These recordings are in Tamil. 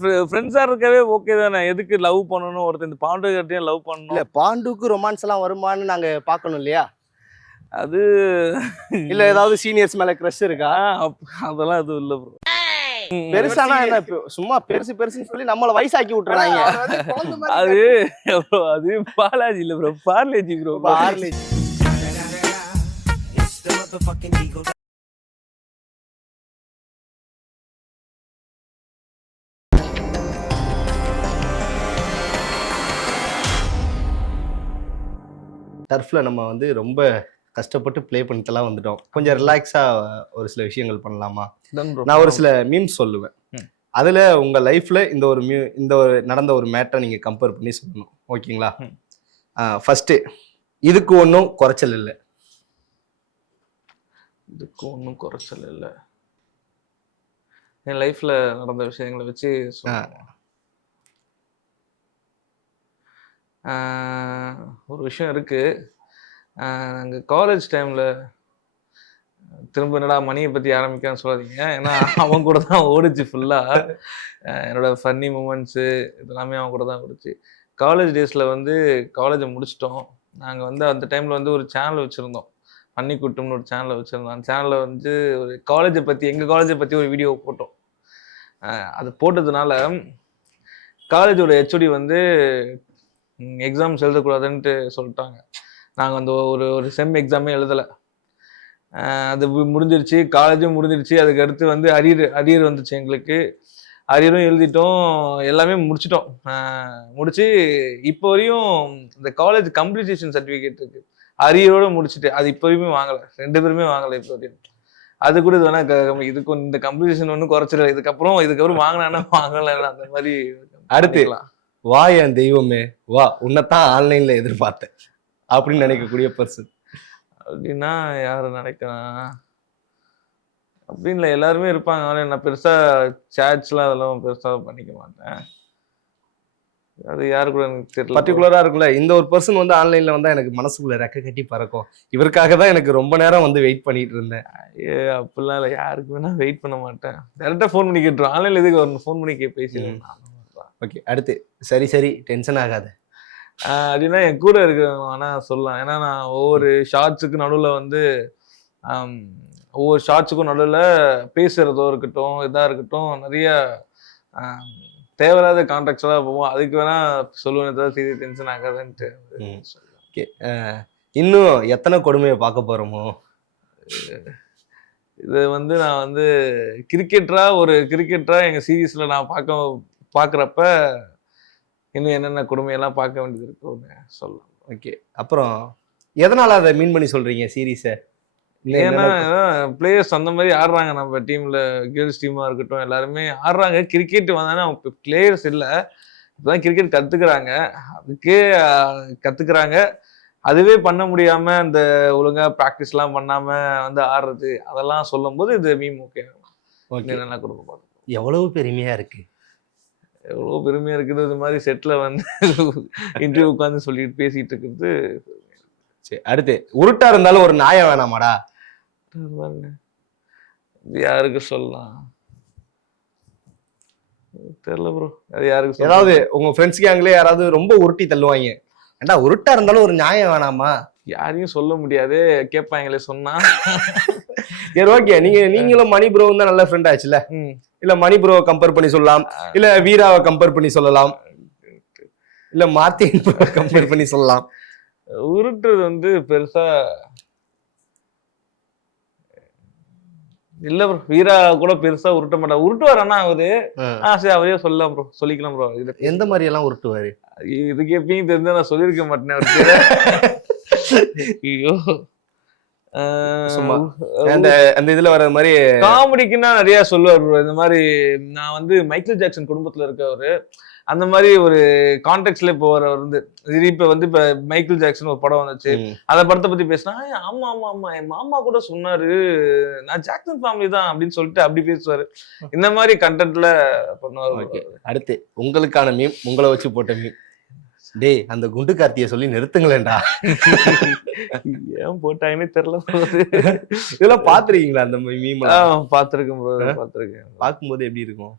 ஃப்ரெண்ட்ஸா இருக்கவே ஓகே தானே. எதுக்கு லவ் பண்ணணும்? ஒருத்தன் இந்த பாண்டு கிட்டயும் லவ் இல்ல பண்ணணும். பாண்டுக்கு ரொமான்ஸ் எல்லாம் வருமான்னு நாங்க பார்க்கணும் இல்லையா? அது இல்ல ஏதாவது சீனியர்ஸ் மேல கிரஷ் இருக்கா? அதெல்லாம் எதுவும் இல்ல ப்ரோ. பெருசானா என்ன சும்மா பெருசு பெருசுன்னு சொல்லி நம்மள வயசாக்கி விட்டுறாங்க. அது அது பாலாஜி இல்ல ப்ரோ, பார்லேஜி ப்ரோ. பார்லேஜி. டர்ஃப்ல நம்ம வந்து ரொம்ப கஷ்டப்பட்டு ப்ளே பண்ணிட்டுலாம் வந்துட்டோம். கொஞ்சம் ரிலாக்ஸா ஒரு சில விஷயங்கள் பண்ணலாமா? நான் ஒரு சில மீம்ஸ் சொல்லுவேன். அதுல உங்க லைஃப்ல இந்த ஒரு நடந்த ஒரு மேட்டரை நீங்க கம்பேர் பண்ணி சொல்லணும். ஓகேங்களா? ஃபர்ஸ்ட், இதுக்கு ஒன்றும் குறைச்சல் இல்லை. இதுக்கு ஒன்றும் குறைச்சல் இல்லை. என் லைஃப்ல நடந்த விஷயங்களை வச்சு ஒரு விஷயம் இருக்கு. நாங்கள் காலேஜ் டைம்ல திரும்ப என்னடா மணியை பற்றி ஆரம்பிக்கான்னு சொல்லாதீங்க, ஏன்னா அவன் கூட தான் ஓடிச்சு ஃபுல்லாக. என்னோட ஃபன்னி மூமெண்ட்ஸு இதெல்லாமே அவன் கூட தான் ஓடிச்சு. காலேஜ் டேஸில் வந்து காலேஜை முடிச்சிட்டோம். நாங்கள் வந்து அந்த டைமில் வந்து ஒரு சேனல் வச்சுருந்தோம், ஃபன்னி குட்டும்னு ஒரு சேனலை வச்சுருந்தோம். அந்த சேனலில் வந்து ஒரு காலேஜை பற்றி, எங்கள் காலேஜை பற்றி ஒரு வீடியோ போட்டோம். அது போட்டதுனால காலேஜோட ஹெச்ஓடி வந்து எக்ஸாம்ஸ் எழுதக்கூடாதுன்ட்டு சொல்லிட்டாங்க. நாங்கள் அந்த ஒரு செம் எக்ஸாமே எழுதலை. அது முடிஞ்சிருச்சு, காலேஜும் முடிஞ்சிருச்சு. அதுக்கு அடுத்து வந்து அரியர் வந்துச்சு எங்களுக்கு. அரியரும் எழுதிட்டோம், எல்லாமே முடிச்சிட்டோம். முடிச்சு இப்போ வரையும் இந்த காலேஜ் கம்ப்ளீட்டேஷன் சர்டிஃபிகேட் இருக்கு, அரியரோடு முடிச்சுட்டு. அது இப்போ வரையுமே வாங்கலை, 2 பேருமே வாங்கலை இப்போ வரையும். அது கூட இது வேணா இதுக்கு இந்த கம்ப்ளீட்டேஷன் ஒன்றும் குறைச்சிடல. இதுக்கப்புறம் வாங்கினா வாங்கல அந்த மாதிரி. அடுத்துக்கலாம், வா என் தெய்வமே வா, உன்னைத்தான் ஆன்லைன்ல எதிர்பார்த்தேன் அப்படின்னு நினைக்கக்கூடிய பர்சன் அப்படின்னா யாரு நினைக்கிறேன் அப்படின்னு இல்லை, எல்லாருமே இருப்பாங்க. ஆனால் நான் பெருசா சேட்ஸ்லாம் அதெல்லாம் பெருசா பண்ணிக்க மாட்டேன். அது யாரு கூட எனக்கு தெரியல, பர்டிகுலரா இருக்குல்ல. இந்த ஒரு பர்சன் வந்து ஆன்லைன்ல வந்தா எனக்கு மனசுக்குள்ள ரெக்க கட்டி பறக்கும். இவருக்காக தான் எனக்கு ரொம்ப நேரம் வந்து வெயிட் பண்ணிட்டு இருந்தேன். அப்படிலாம் இல்லை, யாருக்கு வேணா வெயிட் பண்ண மாட்டேன். டேரக்டா ஃபோன் பண்ணி கேட்டுருவோம். ஆன்லைன்ல எதுக்கு வரணும், ஃபோன் பண்ணி பேசிடுவேன். ஓகே, அடுத்து சரி டென்ஷன் ஆகாத அப்படின்னா என் கூட இருக்கிறவங்க வேணா சொல்லலாம். ஏன்னா நான் ஒவ்வொரு ஷார்ட்ஸுக்கு நடுவில் வந்து ஒவ்வொரு ஷார்ட்ஸுக்கும் நடுவில் பேசுறதோ இருக்கட்டும், இதாக இருக்கட்டும், நிறைய தேவையில்லாத கான்டாக்ட்ஸ் எல்லாம் போவோம். அதுக்கு வேணா சொல்லுவேன், ஏதாவது செய்தி டென்ஷன் ஆகாதுன்ட்டு. ஓகே, இன்னும் எத்தனை கொடுமையை பார்க்க போறோமோ? இது வந்து நான் வந்து கிரிக்கெட்டரா எங்க சீரீஸ்ல நான் பார்க்குறப்ப இன்னும் என்னென்ன கொடுமையெல்லாம் பார்க்க வேண்டியது இருக்குன்னு சொல்லலாம். ஓகே, அப்புறம் எதனால அதை மீன் பண்ணி சொல்றீங்க சீரீஸை? ஏன்னா பிளேயர்ஸ் அந்த மாதிரி ஆடுறாங்க. நம்ம டீம்ல கேர்ள்ஸ் டீமா இருக்கட்டும், எல்லாருமே ஆடுறாங்க. கிரிக்கெட் வந்தானே அவங்க பிளேயர்ஸ் இல்லை, இப்பதான் கிரிக்கெட் கத்துக்கிறாங்க. அதுக்கே கத்துக்கிறாங்க. அதுவே பண்ண முடியாம அந்த ஒழுங்கா ப்ராக்டிஸ் எல்லாம் பண்ணாம வந்து ஆடுறது, அதெல்லாம் சொல்லும் போது இது மீம் ஓகே நல்லா கொடுக்க மாட்டோம். எவ்வளவு பெருமையா இருக்கு, எவ்வளோ பெருமையா இருக்குது. இது மாதிரி செட்ல வந்து இன்டர்வியூ உட்காந்து சொல்லிட்டு பேசிட்டு இருக்கிறது. சரி, அடுத்து உருட்டா இருந்தாலும் ஒரு நாயம் வேணாமாடா? இது யாருக்கு சொல்லலாம் தெரியல ப்ரோ. அது யாருக்கு? ஏதாவது உங்க ஃப்ரெண்ட்ஸ் கேங்ல யாராவது ரொம்ப உருட்டி தள்ளுவாங்க, ஏண்டா உருட்டா இருந்தாலும் ஒரு நியாயம் வேணாமா? யாரையும் சொல்ல முடியாது, கேட்பாங்களே சொன்னா. சரி, ஓகே, நீங்களும் மணி ப்ரோ தான் நல்ல ஃப்ரெண்ட் ஆச்சுல. இல்ல மணி ப்ரோவை கம்பேர் பண்ணி சொல்லலாம், இல்ல வீராவை கம்பேர் பண்ணி சொல்லலாம், இல்ல மார்த்தின் ப்ரோவை கம்பேர் பண்ணி சொல்லலாம். உருட்டுறது வந்து பெருசா இல்ல ப்ரோ. வீரா கூட பெருசா உருட்ட மாட்டார். உருட்டுவார், ஆனா அவரு சரி அவரே சொல்லலாம் ப்ரோ, சொல்லிக்கலாம் ப்ரோ. எந்த மாதிரி எல்லாம் உருட்டுவாரு? இதுக்கு எப்பயும் தெரிஞ்சா நான் சொல்லியிருக்க மாட்டேன் அவருக்கு. ஐயோ, அந்த இதுல வர மாதிரி காமெடிக்குன்னா நிறைய சொல்லுவார் ப்ரோ. இந்த மாதிரி நான் வந்து மைக்கேல் ஜாக்சன் குடும்பத்துல இருக்கவரு, அந்த மாதிரி ஒரு கான்டெக்ட்ல இப்போ அவர் வந்து இப்ப வந்து இப்ப மைக்கேல் ஜாக்சன் ஒரு படம் வந்துச்சு, அந்த படத்தை பத்தி பேசினா ஆமா ஆமா ஆமா என் மாமா கூட சொன்னாரு, நான் ஜாக்சன் ஃபேமிலி தான் அப்படின்னு சொல்லிட்டு அப்படி பேசுவாரு. இந்த மாதிரி கண்டென்ட்ல பண்ணுவாரு. அடுத்து உங்களுக்கான மீம், உங்களை வச்சு போட்ட மீம். டேய் அந்த குண்டு கார்த்திய சொல்லி நிறுத்துங்களேன்டா. ஏன் போட்டாங்கன்னே தெரியல. இதெல்லாம் பாத்துருக்கீங்களா? அந்த மீம் பாத்துருக்கேன் ப்ரோ, பாத்துருக்கேன். பார்க்கும்போது எப்படி இருக்கும்?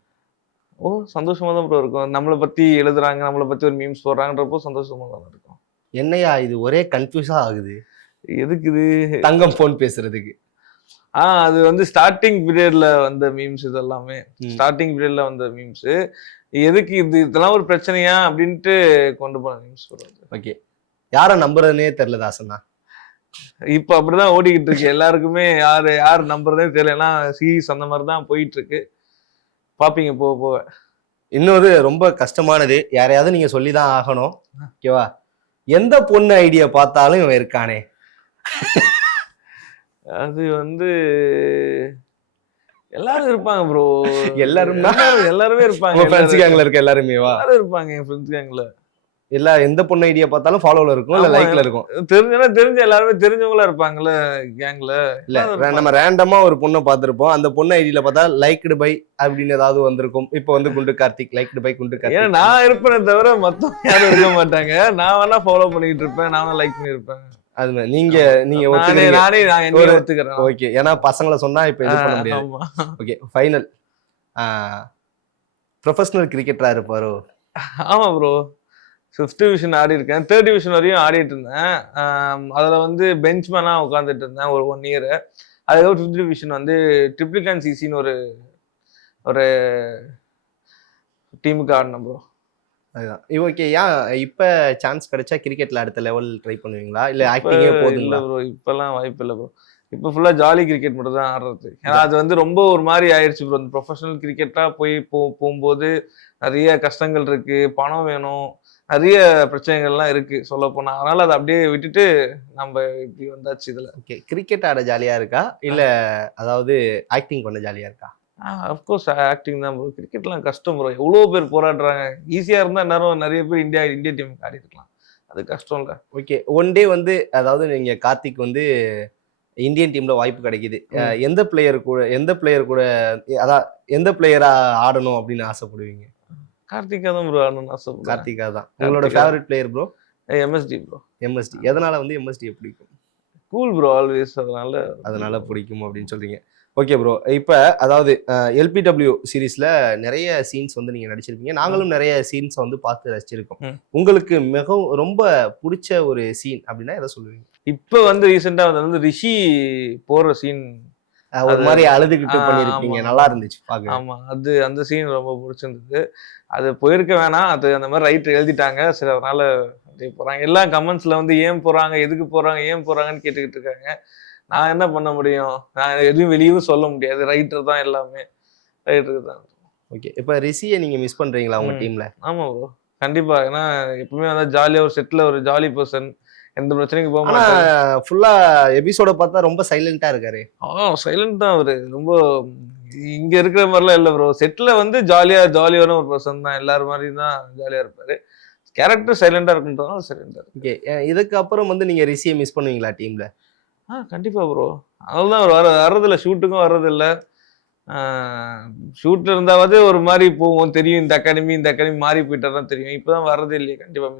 ஓ சந்தோஷமா தான் ப்ரோ இருக்கும். நம்மளை பத்தி எழுதுறாங்க, நம்மளை பத்தி ஒரு மீம்ஸ் போடுறாங்கன்றப்போ சந்தோஷமா தான் இருக்கும். என்னையா இது ஒரே கன்ஃபியூஸா ஆகுது எதுக்கு இது? தங்கம் ஃபோன் பேசுறதுக்கு. அது வந்து ஸ்டார்டிங் பீரியட்ல வந்த மீம்ஸ் இதெல்லாமே. ஸ்டார்டிங் பீரியட்ல வந்த மீம்ஸ். எதுக்கு இதெல்லாம் ஒரு பிரச்சனையா அப்படின்ட்டு கொண்டு போன மீம்ஸ் ப்ரோ. ஓகே, யாரை நம்புறதுனே தெரியல தாசனா. இப்ப அப்படிதான் ஓடிக்கிட்டு இருக்கு எல்லாருக்குமே. யார் நம்புறதே தெரியல. ஏன்னா சீரீஸ் அந்த மாதிரி தான் போயிட்டு இருக்கு. பாப்பீங்க போக போக. இன்னொரு ரொம்ப கஷ்டமானது, யாரையாவது நீங்க சொல்லிதான் ஆகணும். ஓகேவா? எந்த பொண்ணு ஐடியா பார்த்தாலும் இவன் இருக்கானே. அது வந்து எல்லாரும் இருப்பாங்க ப்ரோ. எல்லாருமே இருப்பாங்க. ஃப்ரெண்ட்ஸ் கேங்ல இருக்க எல்லாருமேவா? எல்லாரும் இருப்பாங்க என் ஃப்ரெண்ட்ஸ் கேங்ல. எந்த பொண்ணு ஐடியா பார்த்தாலும் ஃபாலோல இருக்கும், இல்ல லைக்ல இருக்கும். தெரிஞ்ச எல்லாருமே தெரிஞ்சவங்களா இருப்பாங்கல்ல கேங்ல. இல்ல நம்ம ரேண்டமா ஒரு பொண்ணை பார்த்திருப்போம், அந்த பொண்ணு ஐடியில பார்த்தா லைக்டு பை அப்படின்னு ஏதாவது வந்திருக்கும். இப்போ வந்து குண்டு கார்த்திக், லைக்டு பை குண்டு கார்த்திக். ஏன்னா நான் இருப்பேனே தவிர மத்தவங்க யாரும் இருக்க மாட்டாங்க. நான் வேணா ஃபாலோ பண்ணிட்டு இருப்பேன், நான் லைக் பண்ணிருப்பேன். அது நீங்க ஒத்துக்கிறீங்க? நான் என்ன ஒத்துக்கிறேன். ஓகே, ஏன்னா பசங்களை சொன்னா இப்ப இது பண்ண முடியாது. Okay, final. ப்ரொஃபஷனல் கிரிக்கெட்டரா இருப்பாரோ? ஆமா ப்ரோ. 5th டிவிஷன் ஆடி இருக்கேன். 3rd டிவிஷன் வரையும் ஆடிட்டு இருந்தேன். அதுல வந்து பெஞ்ச் மேனா உட்காந்துட்டு இருந்தேன் ஒரு 1 இயர். அதுக்கப்புறம் 5th டிவிஷன் வந்து ட்ரிப்ளிகன் சிசின்னு ஒரு டீமுக்கு ஆடினேன் ப்ரோ. அதுதான். ஓகே, இப்ப சான்ஸ் கிடைச்சா கிரிக்கெட்ல அடுத்த லெவல் ட்ரை பண்ணுவீங்களா, இல்ல ஆக்டிங்கே போதுங்களா? ப்ரோ இப்பெல்லாம் வாய்ப்பு இல்லை ப்ரோ. இப்போ ஃபுல்லா ஜாலி கிரிக்கெட் மட்டும் தான் ஆடுறது. ஏன்னா அது வந்து ரொம்ப ஒரு மாதிரி ஆயிடுச்சு ப்ரோ. இந்த ப்ரொஃபஷனல் கிரிக்கெட்டா போகும்போது நிறைய கஷ்டங்கள் இருக்கு, பணம் வேணும், நிறைய பிரச்சனைகள்லாம் இருக்கு சொல்ல போனா. அதனால அதை அப்படியே விட்டுட்டு நம்ம இப்படி வந்தாச்சு இதுல. ஓகே, கிரிக்கெட் ஆட ஜாலியா இருக்கா, இல்ல அதாவது ஆக்டிங் பண்ண ஜாலியா இருக்கா? அஃப்கோர்ஸ் ஆக்டிங் தான் ப்ரோ. கிரிக்கெட்லாம் கஷ்டம் ப்ரோ. எவ்வளோ பேர் போராடுறாங்க. ஈஸியா இருந்தா எல்லாரும் நிறைய பேர் இந்தியா டீமுக்கு ஆடி இருக்கலாம். அது கஷ்டம் இல்ல. ஓகே, ஒன் டே வந்து அதாவது நீங்க கார்த்திக் வந்து இந்தியன் டீம்ல வாய்ப்பு கிடைக்குது, எந்த பிளேயர் கூட அதான் எந்த பிளேயரா ஆடணும் அப்படின்னு ஆசைப்படுவீங்க? கார்த்திகா தான் ப்ரோ ஆடணும்னு ஆசைப்படுறேன். கார்த்திகா தான் உங்களோட favourite player bro? MST bro. MST எதனால வந்து எம்எஸ்டி பிடிக்கும்? Cool bro always. அதனால பிடிக்கும் அப்படின்னு சொல்றீங்க. ஓகே ப்ரோ, இப்போ அதாவது எல்பிடபிள்யூ சீரீஸ்ல நிறைய சீன்ஸ் வந்து நீங்க நடிச்சிருப்பீங்க. நாங்களும் நிறைய சீன்ஸ் வந்து பார்த்து ரசிச்சிருக்கோம். உங்களுக்கு மிகவும் ரொம்ப பிடிச்ச ஒரு சீன் அப்படின்னா எதை சொல்லுவீங்க? இப்போ வந்து ரீசெண்டா வந்து ரிஷி போற சீன் ஒரு மாதிரி அழுதுகிட்டு பண்ணிருப்பீங்க, நல்லா இருந்துச்சு பாக்க. ஆமா, அந்த சீன் ரொம்ப பிடிச்சிருந்தது. அது போயிருக்க வேணாம், அது அந்த மாதிரி ரைட் எழுதிட்டாங்க. சரி, அதனால அப்படியே போறாங்க. எல்லா கமெண்ட்ஸ்ல வந்து ஏன் போறாங்க, எதுக்கு போறாங்க, ஏன் போறாங்கன்னு கேட்டுக்கிட்டு இருக்காங்க. நான் என்ன பண்ண முடியும்? நான் எதுவும் வெளியவும் சொல்ல முடியாது. ரைட்டர் தான் எல்லாமே. ரைட்டருக்கு தான். ஓகே, இப்போ ரிஷியை நீங்க மிஸ் பண்றீங்களா உங்க டீம்ல? ஆமா ப்ரோ, கண்டிப்பா. ஏன்னா எப்பவுமே வந்து ஜாலியா ஒரு செட்ல ஒரு ஜாலி பர்சன், எந்த பிரச்சனைக்கு போக மாட்டாரு. ஃபுல்லா எபிசோட பார்த்தா ரொம்ப சைலண்டா இருக்காரு. சைலண்ட் தான் அவரு. ரொம்ப இங்க இருக்கிற மாதிரிலாம் இல்ல ப்ரோ. செட்ல வந்து ஜாலியான ஒரு பர்சன் தான். எல்லாரும் மாதிரி தான் ஜாலியா இருப்பாரு. கேரக்டர் சைலண்டா இருக்குன்றதால சைலண்டா இருக்கு. ஓகே, இதுக்கு அப்புறம் வந்து நீங்க ரிஷியை மிஸ் பண்ணுவீங்களா டீம்ல? கண்டிப்பா ப்ரோ. அதுதான் அவர் வர்றதில்ல, ஷூட்டுக்கும் வர்றதில்ல. ஷூட்ல இருந்தாவது ஒரு மாதிரி போவோம், தெரியும் இந்த அகாடமி மாறி போயிட்டாதான் தெரியும். இப்பதான் வர்றதே இல்லையே. கண்டிப்பா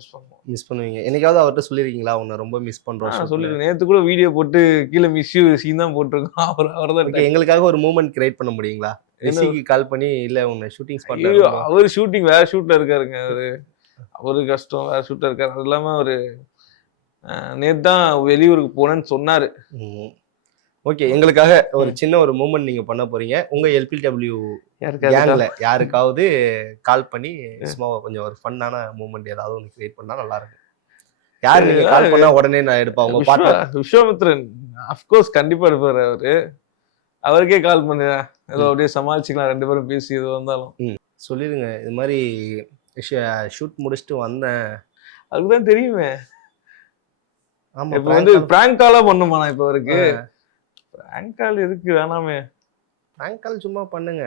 மிஸ் பண்ணுவீங்க. என்னைக்காவது அவர்கிட்ட சொல்லிருக்கீங்களா உன்னை ரொம்ப மிஸ் பண்றோம்? சொல்லிருக்கேன். நேத்து கூட வீடியோ போட்டு கீழே மிஸ் யூ சீன் தான் போட்டிருக்கோம். அவர்தான். எங்களுக்காக ஒரு மூமெண்ட் கிரியேட் பண்ண முடியுங்களா? ரிஷிக்கு கால் பண்ணி, இல்ல உன்னை ஷூட்டிங் ஸ்பாட்ல. அவர் ஷூட்டிங் வேற ஷூட்ல இருக்காருங்க. அவரு கஷ்டம், வேற ஷூட்ல இருக்காரு. அது இல்லாம அவரு நேத்து தான் வெளியூருக்கு போனேன்னு சொன்னாரு. ஓகே, எங்களுக்காக ஒரு சின்ன ஒரு மூமெண்ட் நீங்க பண்ண போறீங்க. உங்க எல்பிடபிள்யூ கேங்ல யாருக்காவது கால் பண்ணி சும்மா கொஞ்சம் ஒரு ஃபன்னான மூமெண்ட் ஏதாவது ஒன்று கிரியேட் பண்ணா நல்லா இருக்கும். யார் நீங்க கால் பண்ணா உடனே நான் எடுப்பேன்? உங்க பாட்டு விஸ்வாமித்ரன் அஃப்கோர்ஸ் கண்டிப்பா எடுப்பாரு. அவருக்கே கால் பண்ணுறேன். ஏதோ அப்படியே சமாளிச்சுக்கலாம், 2 பேரும் பேசி எது வந்தாலும். சொல்லிடுங்க, இது மாதிரி ஷூட் முடிச்சுட்டு வந்தேன். அதுக்குதான் தெரியுமே. ஆமா, இப்போ வந்து பிராங்க் காலா பண்ணுமா? நான் இப்போ அவருக்கு பிராங்க் கால் எதுக்கு? வேணாமே. பிராங்க் கால் சும்மா பண்ணுங்க.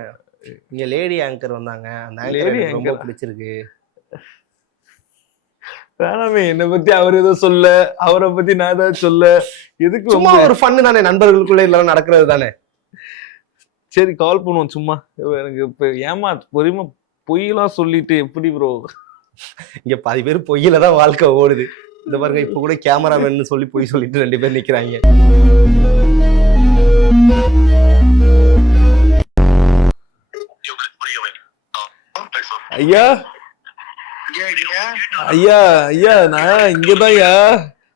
இங்க லேடி ஆங்கர் வந்தாங்க, அந்த ஆங்கர் எனக்கு ரொம்ப பிடிச்சிருக்கு. வேணாமே. என்னை பத்தி அவர் ஏதோ சொல்ல, அவரை பத்தி நான் ஏதாவது சொல்ல, எதுக்கு? சும்மா ஒரு ஃபன்னு தானே, நண்பர்களுக்குள்ள இதெல்லாம் நடக்கிறது தானே. சரி, கால் பண்ணுவோம் சும்மா. எனக்கு இப்ப பொறுமை பொய்யெல்லாம் சொல்லிட்டு எப்படி ப்ரோ? இங்க பாதி பேர் பொய்யில தான் வாழ்க்கை ஓடுது. இந்த பாருங்க, இப்ப கூட கேமராமேன் சொல்லி பொய் சொல்லிட்டு 2 பேர் நிக்கிறாங்க. ஐயா ஐயா ஐயா நான் இங்கதான்யா,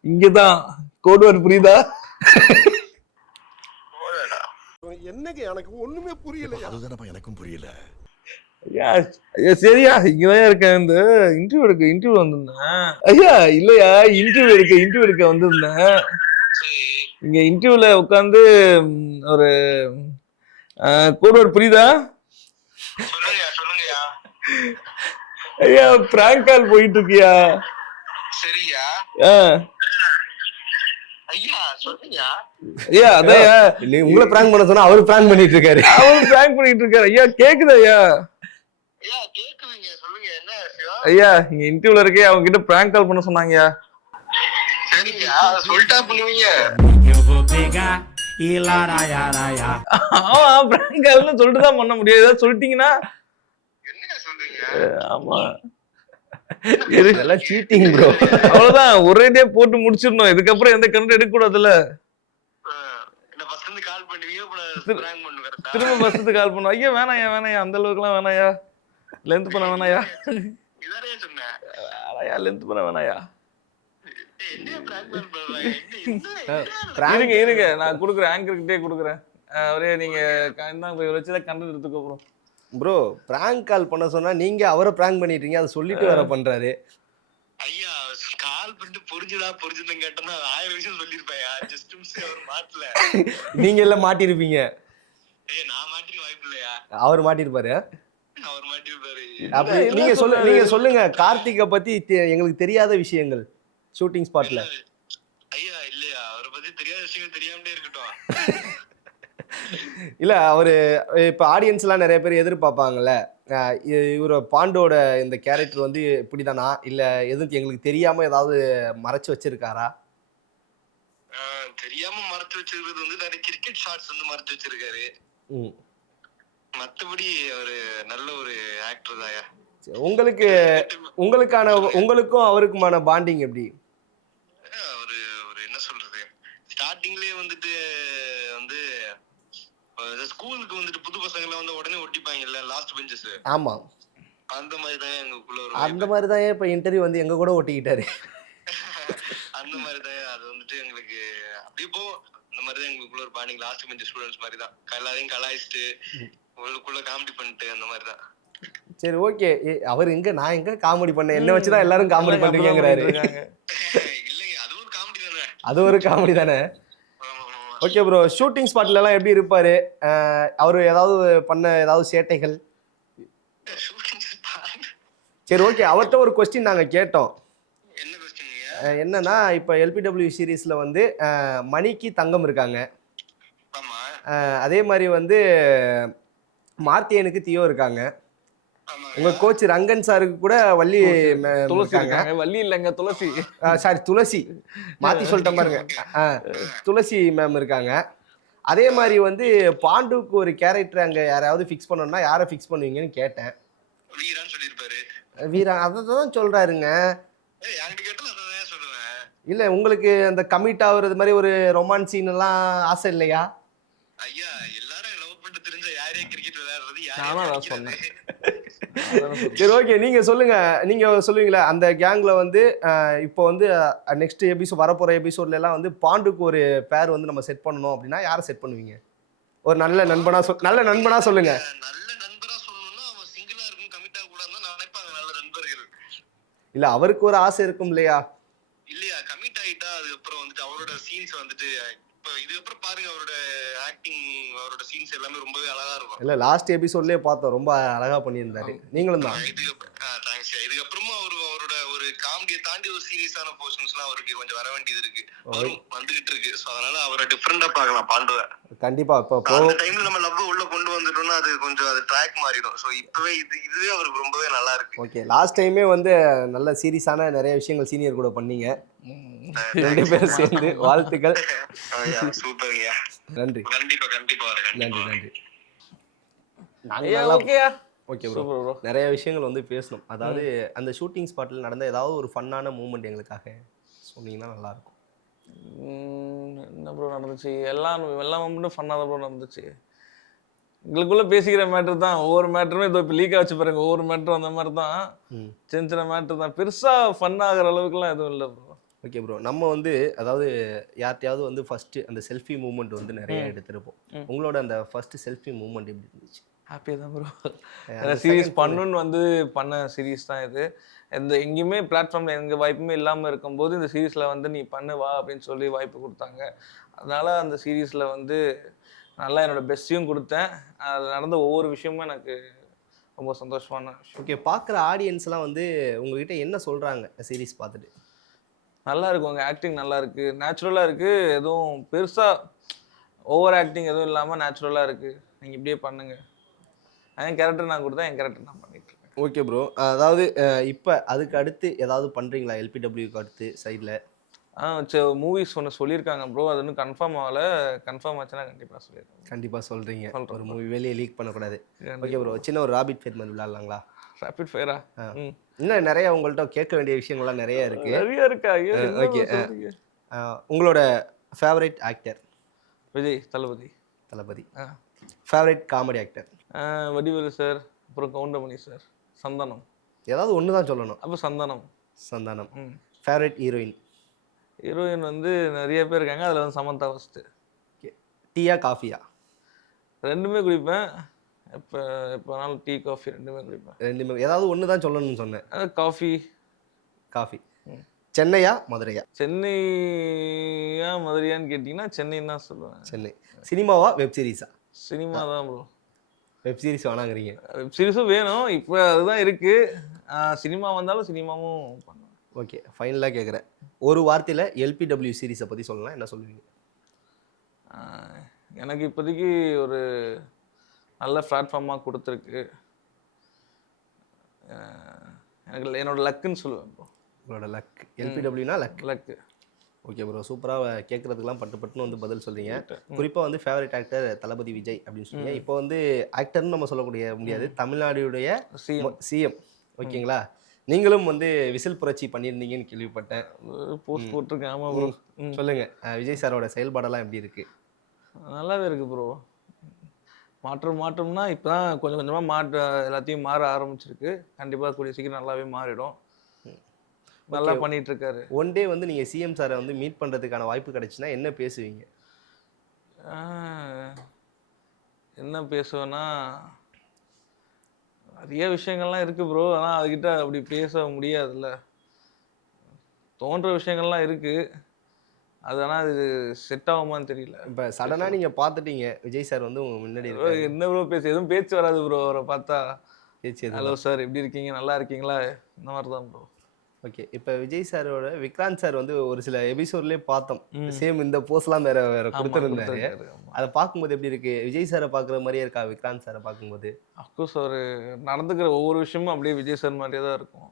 இங்கதான். கோடுவர் புரியுதா? என்னங்க எனக்கு ஒண்ணுமே புரியல. அதுதானப்பா எனக்கும் புரியல. ஐயா ஐயா சரியா, இங்கதான் இருக்கேன். இந்த இன்டர்வியூ வந்திருந்தேன். ஐயா இல்லையா, இன்டர்வியூ எடுக்க வந்திருந்தேன். இங்க இன்டர்வியூல உட்காந்து ஒரு கோடுவர் புரியுதா? ஐயா பிராங்க் கால் போயிட்டு இருக்கியா? சரியா ஐயா சொல்லுங்க. ஐயா அதையா நீ உங்களை பிராங்க் பண்ண சொன்னா அவரு பிராங்க் பண்ணிட்டு இருக்காரு. அவரு பிராங்க் பண்ணிட்டு இருக்காரு. ஐயா கேக்குது ஐயா? ஐயா கேக்குதுங்க, சொல்லுங்க என்ன விஷயம்? ஐயா இங்க இன்டர்வியூல இருக்கே, அவங்க கிட்ட பிராங்க் கால் பண்ண சொன்னாங்கயா. சரிங்க சொல்லிட்டா பண்ணுவீங்க. ஆமா பிராங்க் கால்னு சொல்லிட்டு தான் பண்ண முடியாது. ஏதாவது சொல்லிட்டீங்கன்னா. என்ன சொல்றீங்க? ஆமா இதெல்லாம் சீட்டிங் ப்ரோ. அவ்வளவுதான், ஒரேடியா போட்டு முடிச்சிடணும். இதுக்கப்புறம் எந்த கண்டு எடுக்க கூடாதுல்ல. என்ன ஃபர்ஸ்ட் இருந்து கால் பண்ணுவீங்க, பிராங்க் பண்ணுங்க கரெக்ட்டா? திரும்ப பஸ்ஸுக்கு கால் பண்ணுவோம். ஐயா வேணாயா அந்த அளவுக்குலாம் வேணாயா, லென்த் பண்ண வேணாயா. இதானே சொன்னேன். வேணாயா லென்த் பண்ண வேணாயா. என்ன பிராங்க் பண்றீங்க? இருங்க நான் கொடுக்குறேன், ஆங்கர் கிட்டே கொடுக்குறேன். ஒரே நீங்க வச்சுதான் கண்டு எடுத்துக்க அப்புறம். ப்ரோ பிராங்க் கால் பண்ண சொன்னா நீங்க அவரை பிராங்க் பண்ணிட்டீங்க, அதை சொல்லிட்டு வேற பண்றாரு. ஐயா கால் பண்ணிட்டு புரிஞ்சுதான் கேட்டோம்னா 1000 விஷயம் சொல்லிருப்பேயா. ஜஸ்ட் மிஸ் அவர் மாட்டல. நீங்க எல்லாம் மாட்டிருப்பீங்க. ஐயா நான் மாட்டிக்க வாய்ப்பு இல்லையா? அவர் மாட்டிருப்பாரு. அவர் மாட்டிருப்பாரு. அப்படி நீங்க சொல்லுங்க கார்த்திகை பத்தி எங்களுக்கு தெரியாத விஷயங்கள் ஷூட்டிங் ஸ்பாட்ல. ஐயா இல்லையா, அவரை பத்தி தெரியாத விஷயம் தெரியாமலே இருக்கட்டும். இல்ல அவரு இப்ப ஆடியன்ஸ் எல்லாம் நிறைய பேர் எதிர்பார்ப்பாங்கல்ல, இவர பாண்டோட இந்த கேரக்டர் வந்து இப்படிதானா, இல்ல எதுவும் எங்களுக்கு தெரியாம ஏதாவது மறைச்சு வச்சிருக்காரா? தெரியாம மறைச்சு வச்சிருக்கிறது வந்து நிறைய கிரிக்கெட் ஷாட்ஸ் வந்து மறைச்சு வச்சிருக்காரு. மத்தபடி அவரு நல்ல ஒரு ஆக்டர் தாயா. உங்களுக்கும் அவருக்குமான பாண்டிங் எப்படி? ஒரு என்ன சொல்றது, ஸ்டார்டிங்லயே வந்துட்டு வந்து ஸ்கூலுக்கு வந்துட்டு புது பசங்க எல்லாம் வந்து உடனே ஒட்டிப்பாங்கல்ல லாஸ்ட் பெஞ்சஸ். ஆமா அந்த மாதிரி தான் எங்களுக்குள்ள ஒரு அந்த மாதிரி தான் இப்ப இன்டர்வியூ வந்து எங்க கூட ஒட்டிக்கிட்டாரு. அந்த மாதிரி தான் அது வந்துட்டு எங்களுக்கு அப்படியே போ. அந்த மாதிரி தான் எங்களுக்குள்ள ஒரு பாண்டிங். லாஸ்ட் பெஞ்ச் ஸ்டூடெண்ட்ஸ் மாதிரி தான், எல்லாரையும் கலாய்ச்சிட்டு உங்களுக்குள்ள காமெடி பண்ணிட்டு அந்த மாதிரி தான். சரி ஓகே, அவர் நான் எங்க காமெடி பண்ணேன், என்ன வச்சுதான் எல்லாரும் காமெடி பண்றீங்கிறாரு. இல்லைங்க அது ஒரு காமெடி தானே. அது ஒரு காமெடி தானே. ஓகே ப்ரோ, ஷூட்டிங் ஸ்பாட்ல எல்லாம் எப்படி இருப்பாரு? அவரு ஏதாவது சேட்டைகள்? சரி ஓகே, அவர்கிட்ட ஒரு கொஸ்டின் நாங்க கேட்டோம். என்ன கொஸ்டின்? என்னன்னா இப்ப LPW சீரீஸ்ல வந்து மணிக்கு தங்கம் இருக்காங்க. ஆமா. அதே மாதிரி வந்து மார்த்தியனுக்கு தியோ இருக்காங்க. உங்க கோச் ரங்கன் சாருக்கு கூட வள்ளி இருக்காங்க. வள்ளி இல்லங்க துளசி, சாரி துளசி, மாத்தி சொல்லிட்டேன் பாருங்க. துளசி மேம் இருக்காங்க. அதே மாதிரி வந்து பாண்டுக்கு ஒரு கேரக்டர் அங்க யாராவது ஃபிக்ஸ் பண்ணணும்னா யாரை ஃபிக்ஸ் பண்ணுவீங்கன்னு கேட்டேன். வீரான்னு சொல்லிருப்பாரு. வீரா அதான் சொல்றாருங்க. இல்ல உங்களுக்கு அந்த கமிட் ஆகுறது மாதிரி ஒரு ரொமான்ஸ் சீன் எல்லாம் ஆசை இல்லையா? ஐயா எல்லாரும் லவ் பண்ணிட்டு தெரிஞ்ச யாரே கிரிக்கெட் விளையாடுறது யாரே சொன்னேன். சரி ஓகே, நீங்க சொல்லுவீங்களா அந்த கேங்ல வந்து இப்போ வந்து நெக்ஸ்ட் எபிசோட் வரப்போற எபிசோட்ல எல்லாம் வந்து பாண்டுக்கு ஒரு பேர் வந்து நம்ம செட் பண்ணணும் அப்படின்னா யாரை செட் பண்ணுவீங்க? ஒரு நல்ல நண்பனா சொல்லுங்க. நல்ல நண்பரா சொல்லணும்னா அவன் சிங்கிளா இருக்கும், கமிட் ஆக கூடாதுன்னு நினைப்பாங்க நல்ல நண்பர்கள். இல்ல அவருக்கு ஒரு ஆசை இருக்கும் இல்லையா? இல்லையா, கமிட் ஆயிட்டா அதுக்கப்புறம் வந்துட்டு அவரோட சீன்ஸ் வந்துட்டு இப்ப இதுக்கப்புறம் பாருங்க அவரோட ஆக்டிங், அவரோட சீன்ஸ் எல்லாமே ரொம்பவே அழகா இருக்கும். இல்ல லாஸ்ட் எபிசோட்லயே பார்த்தோம், ரொம்ப அழகா பண்ணியிருந்தாரு. நீங்களும் தான். தேங்க்ஸ். இதுக்கப்புறமா அவரோட ஒரு காமெடியை தாண்டி ஒரு சீரியஸான போர்ஷன்ஸ்லாம் அவருக்கு கொஞ்சம் வர வேண்டியது இருக்கு, அவரும் வந்துகிட்டு இருக்கு. சோ அதனால அவரை டிஃபரெண்டா பார்க்கலாம் பாண்டுவ. கண்டிப்பா. இப்போ அந்த டைம்ல நம்ம லவ் உள்ள கொண்டு வந்துட்டோம்னா அது கொஞ்சம் அது ட்ராக் மாறிடும். சோ இப்பவே இதுவே அவருக்கு ரொம்பவே நல்லா இருக்கு. ஓகே, லாஸ்ட் டைமே வந்து நல்ல சீரியஸான நிறைய விஷயங்கள் சீனியர் கூட பண்ணீங்க. 2 பேரும் சேர்ந்து வாழ்த்துக்கள். சூப்பர்யா, நன்றி. கண்டிப்பா நன்றி. ஓகே ப்ரோ, நிறைய விஷயங்கள் வந்து பேசணும். அதாவது அந்த ஷூட்டிங் ஸ்பாட்ல நடந்த ஏதாவது ஒரு ஃபன்னான மூமெண்ட் எங்களுக்காக சொன்னீங்கன்னா நல்லா இருக்கும். என்ன ப்ரோ நடந்துச்சு? எல்லா மூமெண்ட்டும் ஃபன்னாக தான் ப்ரோ நடந்துச்சு. எங்களுக்குள்ள பேசிக்கிற மேட்டர் தான். ஒவ்வொரு மேட்டருமே இதோ இப்போ லீக்காக வச்சு பாருங்க. ஒவ்வொரு மேட்டரும் அந்த மாதிரி தான். ம். சின்ன சின்ன மேட்டர் தான். பெருசாக ஃபன் ஆகிற அளவுக்குலாம் எதுவும் இல்லை ப்ரோ. Okay bro. நம்ம வந்து அதாவது யார்ட்டையாவது வந்து ஃபர்ஸ்ட் அந்த செல்ஃபி மூமெண்ட் வந்து நிறைய எடுத்திருப்போம். உங்களோட அந்த ஃபர்ஸ்ட் செல்ஃபி மூமெண்ட் எப்படி இருந்துச்சு? ஹாப்பியாக தான் ப்ரோ. அந்த சீரிஸ் second பண்ணணுன்னு வந்து பண்ண சீரிஸ் தான் இது. எங்கேயுமே பிளாட்ஃபார்மில் எந்த வாய்ப்புமே இல்லாமல் இருக்கும்போது இந்த சீரிஸில் வந்து நீ பண்ணு வா அப்படின்னு சொல்லி வாய்ப்பு கொடுத்தாங்க. அதனால் அந்த சீரிஸில் வந்து நல்லா என்னோட பெஸ்ட்டையும் கொடுத்தேன். அதில் நடந்த ஒவ்வொரு விஷயமும் எனக்கு ரொம்ப சந்தோஷமான விஷயம். ஓகே. பார்க்குற ஆடியன்ஸ்லாம் வந்து உங்ககிட்ட என்ன சொல்கிறாங்க சீரிஸ் பார்த்துட்டு? நல்லா இருக்கு, உங்கள் ஆக்டிங் நல்லா இருக்கு, நேச்சுரலாக இருக்கு, எதுவும் பெருசாக ஓவர் ஆக்டிங் எதுவும் இல்லாமல் நேச்சுரலாக இருக்கு, நீங்கள் இப்படியே பண்ணுங்க. என் கேரக்டர் நான் கொடுத்தேன், என் கேரக்டர் நான் பண்ணிட்டு இருக்கேன். Okay bro. அதாவது இப்போ அதுக்கு அடுத்து ஏதாவது பண்ணுறீங்களா எல்பிடபிள்யூக்கு அடுத்து சைடில்? மூவிஸ் ஒன்று சொல்லியிருக்காங்க ப்ரோ, அது இன்னும் கன்ஃபார்ம் ஆகலை. கன்ஃபார்ம் ஆச்சுன்னா கண்டிப்பாக சொல்லியிருக்கேன். கண்டிப்பாக சொல்கிறீங்க. சொல்றேன். ஒரு மூவி வெளியே லீக் பண்ணக்கூடாது. Okay bro. சின்ன ஒரு ராபிட் ஃபேர் மாதிரி விளையாடலாங்களா? ரேபிட் ஃபயரா? இன்னும் நிறைய உங்கள்கிட்ட கேட்க வேண்டிய விஷயங்கள்லாம் நிறைய இருக்கு. நிறைய இருக்கா? ஓகே. உங்களோட favourite actor? Vijay Thalapathy. Thalapathy. Favourite comedy actor? Vadivelu sir, அப்புறம் கவுண்டமணி சார், சந்தானம். ஏதாவது ஒன்று தான் சொல்லணும். அப்போ Santhanam. Santhanam. Favourite heroine? Heroine வந்து நிறைய பேர் இருக்காங்க, அதில் வந்து சமந்தா ஃபஸ்ட்டு. ஓகே. டீயா காஃபியா? ரெண்டுமே குடிப்பேன். எப்போனாலும் டீ காஃபி ரெண்டுமே குடிப்பேன். ரெண்டுமே. ஏதாவது ஒன்று தான் சொல்லணும்னு சொன்னேன். காஃபி. காஃபி. சென்னையா மதுரையா? சென்னையா மதுரையான்னு கேட்டிங்கன்னா சென்னைன்னு தான் சொல்லுவேன். சென்னை. சினிமாவா வெப் சீரிஸா? சினிமா தான் ப்ரோ. வெப் சீரிஸ் வேணாங்கிறீங்க? வெப் சீரிஸும் வேணும், இப்போ அதுதான் இருக்குது. சினிமா வந்தாலும் சினிமாவும் பண்ணுவேன். ஓகே. ஃபைனலாக கேட்குறேன், ஒரு வார்த்தையில் எல்பிடபிள்யூ சீரிஸை பற்றி சொல்லலாம், என்ன சொல்லுவீங்க? எனக்கு இப்போதைக்கு ஒரு நல்ல பிளாட்ஃபார்மாக கொடுத்துருக்கு. எனக்கு என்னோட லக்குன்னு சொல்லுவேன் ப்ரோ. உங்களோட லக். எல்பிடபிள்யூனா லக். லக்கு. Okay bro. சூப்பராக கேட்குறதுக்கெலாம் பட்டுன்னு வந்து பதில் சொல்றீங்க. குறிப்பாக வந்து ஃபேவரட் ஆக்டர் தளபதி விஜய் அப்படின்னு சொன்னீங்க. இப்போ வந்து ஆக்டர்னு நம்ம சொல்லக்கூடிய முடியாது, தமிழ்நாடுடைய சிஎம். ஓகேங்களா? நீங்களும் வந்து விசில் புரட்சி பண்ணியிருந்தீங்கன்னு கேள்விப்பட்டேன். போஸ்ட் போட்டிருக்கேன். ஆமாம் ப்ரோ. சொல்லுங்க, விஜய் சாரோட செயல்பாடெல்லாம் எப்படி இருக்கு? நல்லாவே இருக்கு ப்ரோ. மாற்றம்னா இப்போ தான் கொஞ்சம் கொஞ்சமாக எல்லாத்தையும் மாற ஆரம்பிச்சிருக்கு. கண்டிப்பாக கூடிய சீக்கிரம் நல்லாவே மாறிடும். நல்லா பண்ணிட்டு இருக்காரு. ஒன் டே வந்து நீங்கள் சிஎம் சாரை வந்து மீட் பண்ணுறதுக்கான வாய்ப்பு கிடைச்சுன்னா என்ன பேசுவீங்க? என்ன பேசுவேன்னா, நிறைய விஷயங்கள்லாம் இருக்குது ப்ரோ. ஆனால் அதுக்கிட்ட அப்படி பேச முடியாதுல்ல. தோன்ற விஷயங்கள்லாம் இருக்குது, அது ஆனால் அது செட் ஆகுமான்னு தெரியல. இப்போ சடனாக நீங்கள் பார்த்துட்டீங்க விஜய் சார் வந்து உங்கள் முன்னாடி இருக்காரு. என்ன ப்ரோ பேச எதுவும் பேச்சு வராது ப்ரோ. அவரை பார்த்தா பேச்சு ஹலோ சார் எப்படி இருக்கீங்க, நல்லா இருக்கீங்களா, இந்த மாதிரி தான் ப்ரோ. ஓகே. இப்போ விஜய் சாரோட விக்ராந்த் சார் வந்து ஒரு சில எபிசோட்லேயே பார்த்தோம், சேம் இந்த போஸ்ட்லாம் வேற கொடுத்துருந்தாரு. அதை பார்க்கும்போது எப்படி இருக்கு? விஜய் சாரை பார்க்குற மாதிரியே இருக்கா விக்ராந்த் சாரை பார்க்கும்போது? அஃப்கோர்ஸ் அவர் நடந்துக்கிற ஒவ்வொரு விஷயமும் அப்படியே விஜய் சார் மாதிரியே தான் இருக்கும்.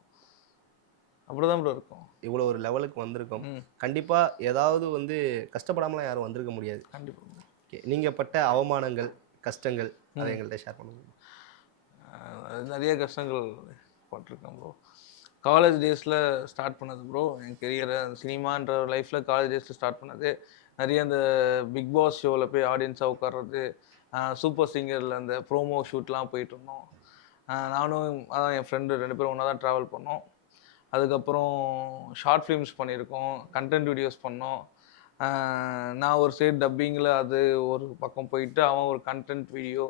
அப்படிதான் ப்ரோ இருக்கும். இவ்வளோ ஒரு லெவலுக்கு வந்திருக்கோம். கண்டிப்பாக ஏதாவது வந்து கஷ்டப்படாமலாம் யாரும் வந்திருக்க முடியாது. கண்டிப்பாக. ஓகே. நீங்கள் பட்ட அவமானங்கள், கஷ்டங்கள் அதை எங்கள்கிட்ட ஷேர் பண்ணுங்க. நிறைய கஷ்டங்கள் பட்டிருக்கேன் ப்ரோ. காலேஜ் டேஸில் ஸ்டார்ட் பண்ணது ப்ரோ என் கெரியரை. சினிமான்ற லைஃப்பில் காலேஜ் டேஸில் ஸ்டார்ட் பண்ணது. நிறைய அந்த பிக் பாஸ் ஷோவில் போய் ஆடியன்ஸாக உட்கார்றது, சூப்பர் சிங்கரில் அந்த ப்ரோமோ ஷூட்லாம் போயிட்டு இருந்தோம். நானும் அதான் என் ஃப்ரெண்டு 2 பேரும் ஒன்றா தான் ட்ராவல் பண்ணோம். அதுக்கப்புறம் ஷார்ட் ஃபிலிம்ஸ் பண்ணியிருக்கோம், கண்டென்ட் வீடியோஸ் பண்ணோம். நான் ஒரு சைடு டப்பிங்கில் அது ஒரு பக்கம் போயிட்டு, அவன் ஒரு கண்டென்ட் வீடியோ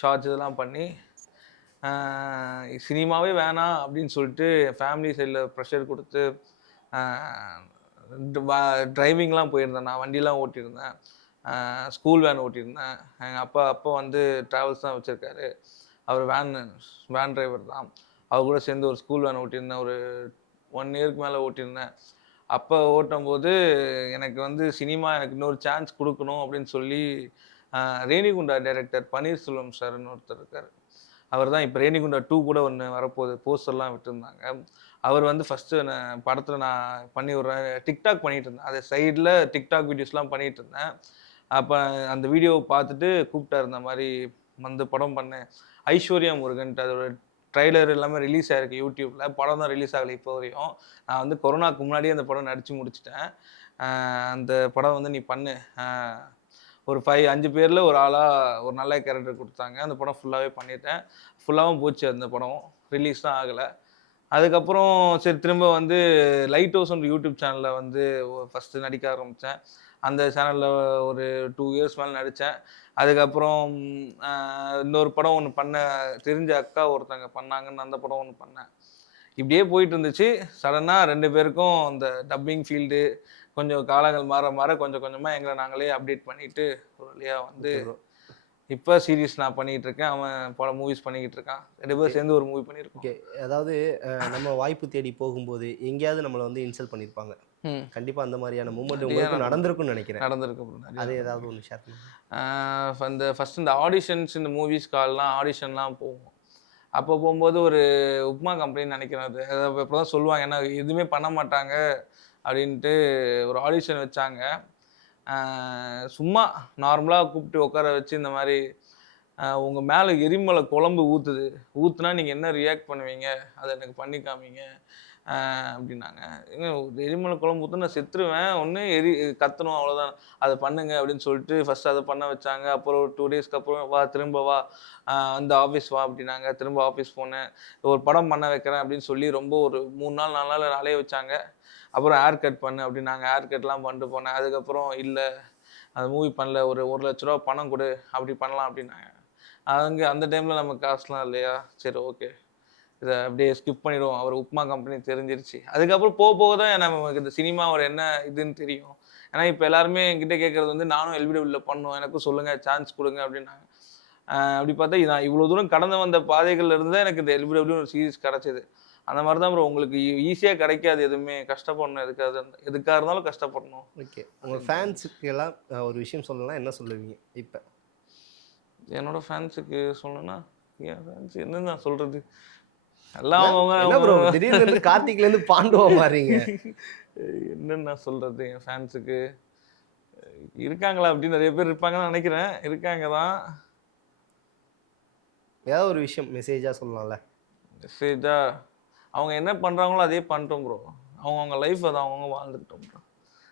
ஷார்ட்ஸ் இதெல்லாம் பண்ணி சினிமாவே வேணாம் அப்படின்னு சொல்லிட்டு ஃபேமிலி சைடில் ப்ரெஷர் கொடுத்து டிரைவிங்லாம் போயிருந்தேன். நான் வண்டிலாம் ஓட்டியிருந்தேன், ஸ்கூல் வேன் ஓட்டியிருந்தேன். எங்கள் அப்பா வந்து ட்ராவல்ஸ் தான் வச்சுருக்காரு. அவர் வேன் டிரைவர் தான். அவர் கூட சேர்ந்து ஒரு ஸ்கூல் வேன் ஓட்டியிருந்தேன். ஒரு 1 இயருக்கு மேலே ஓட்டியிருந்தேன். அப்போ ஓட்டும்போது எனக்கு வந்து சினிமா எனக்கு இன்னொரு சான்ஸ் கொடுக்கணும் அப்படின்னு சொல்லி ரேணிகுண்டா டைரக்டர் பன்னீர்செல்வம் சார்னு ஒருத்தர் இருக்கார். அவர் தான் இப்போ ரேணிகுண்டா 2 கூட ஒன்று வரப்போகுது, போஸ்டர்லாம் விட்டுருந்தாங்க. அவர் வந்து ஃபஸ்ட்டு படத்தில் நான் பண்ணி விட்றேன், டிக்டாக் பண்ணிகிட்டு இருந்தேன். அதை சைடில் டிக்டாக் வீடியோஸ்லாம் பண்ணிகிட்டு இருந்தேன். அப்போ அந்த வீடியோவை பார்த்துட்டு கூப்பிட்டார், இந்த மாதிரி வந்து படம் பண்ணேன். ஐஸ்வர்யா முருகன்ட்டு அதோட ட்ரைலர் எல்லாமே ரிலீஸ் ஆகிருக்கு யூடியூப்பில். படம் தான் ரிலீஸ் ஆகலை இப்போ வரையும். நான் வந்து கொரோனாக்கு முன்னாடியே அந்த படம் நடித்து முடிச்சிட்டேன். அந்த படம் வந்து நீ பண்ணு, ஒரு 5 பேரில் ஒரு ஆளாக ஒரு நல்ல கேரக்டர் கொடுத்தாங்க. அந்த படம் ஃபுல்லாகவே பண்ணிட்டேன். ஃபுல்லாகவும் போச்சு அந்த படம். ரிலீஸ் தான் ஆகலை. அதுக்கப்புறம் சரி திரும்ப வந்து லைட் ஹவுஸ்ன்ற யூடியூப் சேனலில் வந்து ஃபஸ்ட்டு நடிக்க ஆரம்பித்தேன். அந்த சேனலில் ஒரு 2 இயர்ஸ் மேலே நடித்தேன். அதுக்கப்புறம் இன்னொரு படம் ஒன்று பண்ணேன். தெரிஞ்ச அக்கா ஒருத்தங்க பண்ணாங்கன்னு அந்த படம் ஒன்று பண்ணேன். இப்படியே போயிட்டு இருந்துச்சு. சடனாக 2 பேருக்கும் இந்த டப்பிங் ஃபீல்டு கொஞ்சம் காலங்கள் மாற மாற கொஞ்சம் கொஞ்சமாக எங்களை நாங்களே அப்டேட் பண்ணிட்டு ஒரு வழியாக வந்து இப்போ சீரிஸ் நான் பண்ணிகிட்டு இருக்கேன். அவன் பல மூவிஸ் பண்ணிக்கிட்டு இருக்கான். 2 பேரும் சேர்ந்து ஒரு மூவி பண்ணியிருக்கோம். ஓகே, அதாவது நம்ம வாய்ப்பு தேடி போகும்போது எங்கேயாவது நம்மளை வந்து இன்சல்ட் பண்ணியிருப்பாங்க. கண்டிப்பாக அந்த மாதிரியான மூமெண்ட் உங்களுக்கு நடந்திருக்கும்னு நினைக்கிறேன். நடந்திருக்கு. அது ஏதாவது ஒன்று ஷேர் பண்ணுங்க. ஃபஸ்ட் இந்த ஆடிஷன்ஸ் இந்த மூவிஸ் கால்லாம் ஆடிஷன்லாம் போவோம். அப்போ போகும்போது ஒரு உப்மா கம்பெனின்னு நினைக்கிறேன். அது இப்போ தான் சொல்லுவாங்க, ஏன்னா எதுவுமே பண்ண மாட்டாங்க அப்படின்ட்டு ஒரு ஆடிஷன் வச்சாங்க. சும்மா நார்மலாக கூப்பிட்டு உட்கார வச்சு இந்த மாதிரி உங்கள் மேலே எரிமலை குழம்பு ஊற்றுனா நீங்கள் என்ன ரியாக்ட் பண்ணுவீங்க, அதை எனக்கு பண்ணி காமிங்க அப்படின்னாங்க. எரிமலை குழம்பு ஊற்று நான் செத்துருவேன், ஒன்று கத்தணும் அவ்வளோதான், அதை பண்ணுங்க அப்படின்னு சொல்லிட்டு ஃபஸ்ட் அதை பண்ண வச்சாங்க. அப்புறம் ஒரு 2 டேஸ்க்கு அப்புறம் திரும்ப வா அந்த ஆஃபீஸ் வா அப்படின்னாங்க. திரும்ப ஆஃபீஸ் போனேன். ஒரு படம் பண்ண வைக்கிறேன் அப்படின்னு சொல்லி ரொம்ப ஒரு 3 நாள் 4 நாள் நாளே வச்சாங்க. அப்புறம் ஹேர் கட் பண்ணு அப்படின்னாங்க. ஹேர் கட்லாம் பண்ணிட்டு போனேன். அதுக்கப்புறம் இல்லை அந்த மூவி பண்ணல, ஒரு 1 லட்ச ரூபா பணம் கொடு அப்படி பண்ணலாம் அப்படின்னாங்க. அந்த டைமில் நமக்கு காசுலாம் இல்லையா, சரி ஓகே இதை அப்படியே ஸ்கிப் பண்ணிவிடுவோம். அவர் உப்மா கம்பெனி தெரிஞ்சிருச்சு. அதுக்கப்புறம் போக போக தான் நமக்கு இந்த சினிமா ஒரு என்ன இதுன்னு தெரியும். ஏன்னா இப்போ எல்லாருமே என்கிட்ட கேட்குறது வந்து நானும் எல்பிடபிள்யூவில் பண்ணணும், எனக்கும் சொல்லுங்கள் சான்ஸ் கொடுங்க அப்படின்னாங்க. அப்படி பார்த்தா நான் இவ்வளோ தூரம் கடந்து வந்த பாதைகள் இருந்து தான் எனக்கு இந்த எல்பிடபிள்யூ ஒரு சீரிஸ் கிடச்சிது. அந்த மாதிரி தான் ப்ரோ, உங்களுக்கு ஈஸியாக கிடைக்காது எதுவுமே, கஷ்டப்படணும். எதுக்காக இருந்தாலும் கஷ்டப்படணும். ஓகே, உங்கள் ஃபேன்ஸுக்கு எல்லாம் ஒரு விஷயம் சொல்லலாம், என்ன சொல்லுவீங்க? இப்போ என்னோட ஃபேன்ஸுக்கு சொல்லணும்னா என் ஃபேன்ஸ் என்ன நான் சொல்கிறது, எல்லாம் திடீர்னு கார்த்திக்லேருந்து பாண்டுவா மாறீங்க. என்னன்னு நான் சொல்கிறது, என் ஃபேன்ஸுக்கு இருக்காங்களா அப்படின்னு நிறைய பேர் இருப்பாங்கன்னு நினைக்கிறேன். இருக்காங்க தான். ஏதாவது ஒரு விஷயம் மெசேஜாக சொல்லலாம்ல? மெசேஜாக அவங்க என்ன பண்ணுறாங்களோ அதே பண்ணிட்டோம் ப்ரோ. அவங்க லைஃப் அதை அவங்கவுங்க வாழ்ந்துக்கிட்டோம் ப்ரோ.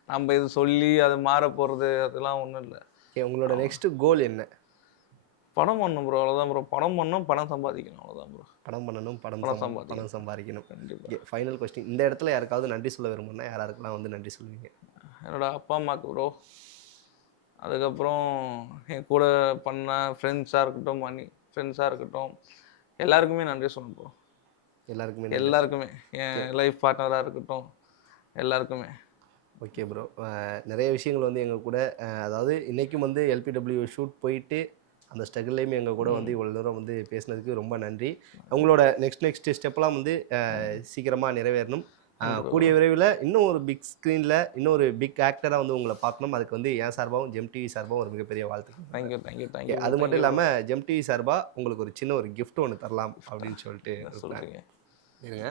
நம்ம இது சொல்லி அது மாற போகிறது அதெல்லாம் ஒன்றும் இல்லை. ஓகே, உங்களோட நெக்ஸ்ட்டு கோல் என்ன? படம் பண்ணணும் ப்ரோ, அவ்வளோதான் ப்ரோ. படம் பண்ணணும், பணம் சம்பாதிக்கணும், அவ்வளோதான் ப்ரோ. படம் பண்ணணும், படம் சம்பாதிக்கணும். கண்டிப்பாக. ஃபைனல் கொஸ்டின், இந்த இடத்துல யாருக்காவது நன்றி சொல்ல விரும்புனா யாருக்கெல்லாம் வந்து நன்றி சொல்லுவீங்க? என்னோடய அப்பா அம்மாவுக்கு ப்ரோ. அதுக்கப்புறம் என் கூட பண்ண ஃப்ரெண்ட்ஸாக இருக்கட்டும், ஃப்ரெண்ட்ஸாக இருக்கட்டும், எல்லாருக்குமே நன்றி சொல்லணும் ப்ரோ. எல்லாருக்குமே என் லைஃப் பார்ட்னராக இருக்கட்டும், எல்லாருக்குமே. ஓகே ப்ரோ, நிறைய விஷயங்கள் வந்து எங்கள் கூட, அதாவது இன்றைக்கும் வந்து எல்பிடபிள்யூ ஷூட் போயிட்டு அந்த ஸ்ட்ரகிள்லேயுமே எங்கள் கூட வந்து இவ்வளோ தூரம் வந்து பேசினதுக்கு ரொம்ப நன்றி. உங்களோட நெக்ஸ்ட் ஸ்டெப்பெல்லாம் வந்து சீக்கிரமாக நிறைவேறணும். கூடிய விரைவில் இன்னும் ஒரு பிக் ஸ்க்ரீனில் இன்னொரு பிக் ஆக்டராக வந்து உங்களை பார்க்கணும். அதுக்கு வந்து என் சார்பாகவும் ஜெம் டிவி சார்பாகவும் ஒரு மிகப்பெரிய வாழ்த்துக்கள். தேங்க்யூ. அது மட்டும் இல்லாமல் ஜெம் டிவி சார்பாக உங்களுக்கு ஒரு சின்ன ஒரு கிஃப்ட் ஒன்று தரலாம் அப்படின்னு சொல்லிட்டு சொல்லுங்க. இருங்க,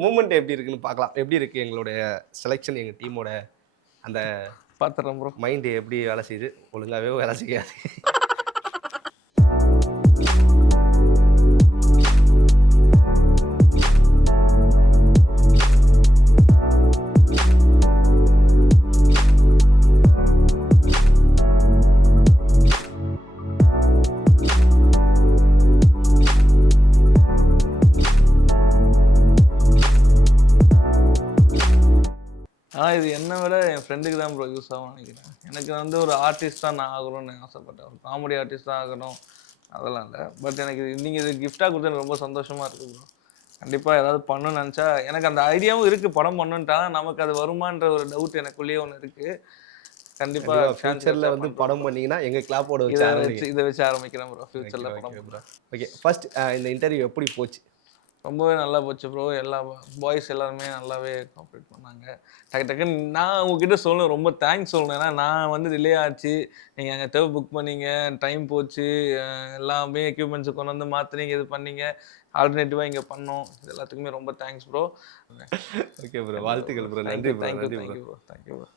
மூமெண்ட் எப்படி இருக்குன்னு பார்க்கலாம். எப்படி இருக்குது எங்களுடைய செலெக்ஷன், எங்கள் டீமோட அந்த பார்த்துறோம் ப்ரோ. மைண்டு எப்படி வேலை செய்யுது? ஒழுங்காகவே வேலை செய்யாது. இது என்னை விட என் ஃப்ரெண்டுக்கு தான் ப்ரோ யூஸ் ஆகும் நினைக்கிறேன். எனக்கு வந்து ஒரு ஆர்டிஸ்டாக நான் ஆகணும்னு ஆசைப்பட்டேன். ஒரு காமெடி ஆர்டிஸ்டாக ஆகணும் அதெல்லாம் இல்லை. பட் எனக்கு நீங்கள் இது கிஃப்டாக கொடுத்து எனக்கு ரொம்ப சந்தோஷமாக இருக்குது ப்ரோ. கண்டிப்பாக ஏதாவது பண்ணணும்னு நினச்சா எனக்கு அந்த ஐடியாவும் இருக்குது, படம் பண்ணணுன்ட்டாலும் நமக்கு அது வருமான்ற ஒரு டவுட் எனக்குள்ளேயே ஒன்று இருக்குது. கண்டிப்பாக ஃபியூச்சரில் வந்து படம் பண்ணிங்கன்னா எங்கள் கிளாப்போட இதை வச்சு ஆரம்பிக்கிறேன் ப்ரோ ஃபியூச்சரில் படம் ப்ரோ. ஓகே, ஃபர்ஸ்ட் இந்த இன்டர்வியூ எப்படி போச்சு? ரொம்பவே நல்லா போச்சு ப்ரோ. எல்லா பாய்ஸ் எல்லாருமே நல்லாவே கோஆப்ரேட் பண்ணாங்க. டக்குன்னு நான் உங்ககிட்ட சொல்லணும், ரொம்ப தேங்க்ஸ் சொல்லணும். ஏன்னா நான் வந்து டிலே ஆச்சு, நீங்கள் அங்கே தேவை புக் பண்ணீங்க, டைம் போச்சு, எல்லாமே எக்யூப்மெண்ட்ஸை கொண்டு வந்து மாற்றினீங்க, இது பண்ணீங்க, ஆல்டர்னேட்டிவாக இங்கே பண்ணோம். இது எல்லாத்துக்குமே ரொம்ப தேங்க்ஸ் ப்ரோ. ஓகே ப்ரோ, வாழ்த்துக்கள் ப்ரோ. நன்றி ப்ரோ. Thank you bro.